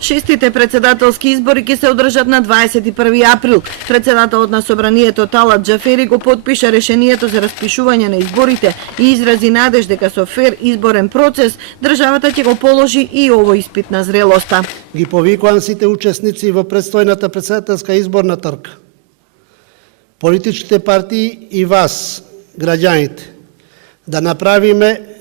Шестите председателски избори ќе се одржат на 21 април. Председателот на собранието Талат Џафери го потпиша решението за распишување на изборите и изрази надеж дека со фер изборен процес државата ќе го положи и овој испит на зрелоста. Ги повикувам сите учесници во предстојната председателска изборна трка. Политичките партии и вас, граѓаните, да направиме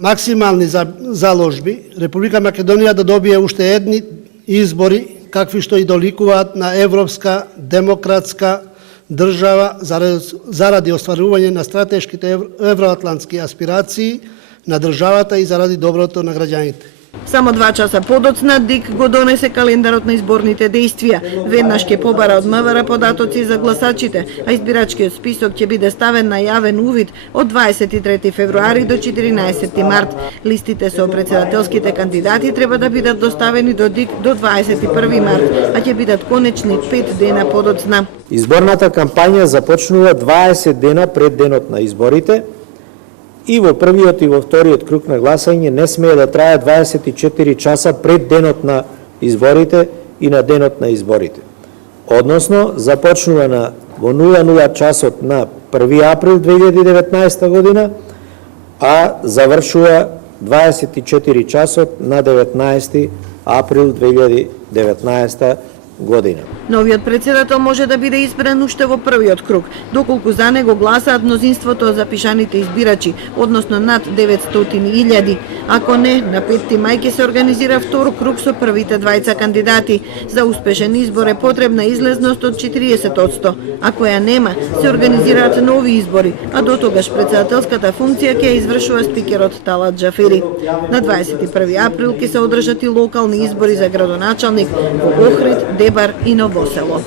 максимални заложби Република Македонија да добие уште едни избори какви што и доликуваат на европска демократска држава заради остварување на стратешките евроатлантски аспирации на државата и заради доброто на граѓаните. Само 2 часа подоцна ДИК го донесе календарот на изборните дејствија. Веднаш ќе побара од МВР податоци за гласачите, а избирачкиот список ќе биде ставен на јавен увид од 23 февруари до 14 март. Листите со председателските кандидати треба да бидат доставени до ДИК до 21 март, а ќе бидат конечни 5 дена подоцна. Изборната кампања започнува 20 дена пред денот на изборите, и во првиот и во вториот круг на гласање не смее да трае 24 часа пред денот на изборите и на денот на изборите. Односно, започнува во 00 часот на 1 април 2019 година, а завршува 24 часот на 19 април 2019 година. Новиот председател може да биде избран уште во првиот круг, доколку за него гласаат мнозинството од запишаните избирачи, односно над 900.000. Ако не, на 5 мај ќе се организира втор круг со првите двајца кандидати. За успешен избор е потребна излезност од 40%. Ако ја нема, се организираат нови избори, а до тогаш председателската функција ќе ја извршува спикерот Талат Џафери. На 21 април ќе се одржат и локални избори за градоначалник во Охрид, Дебар и Ново Село.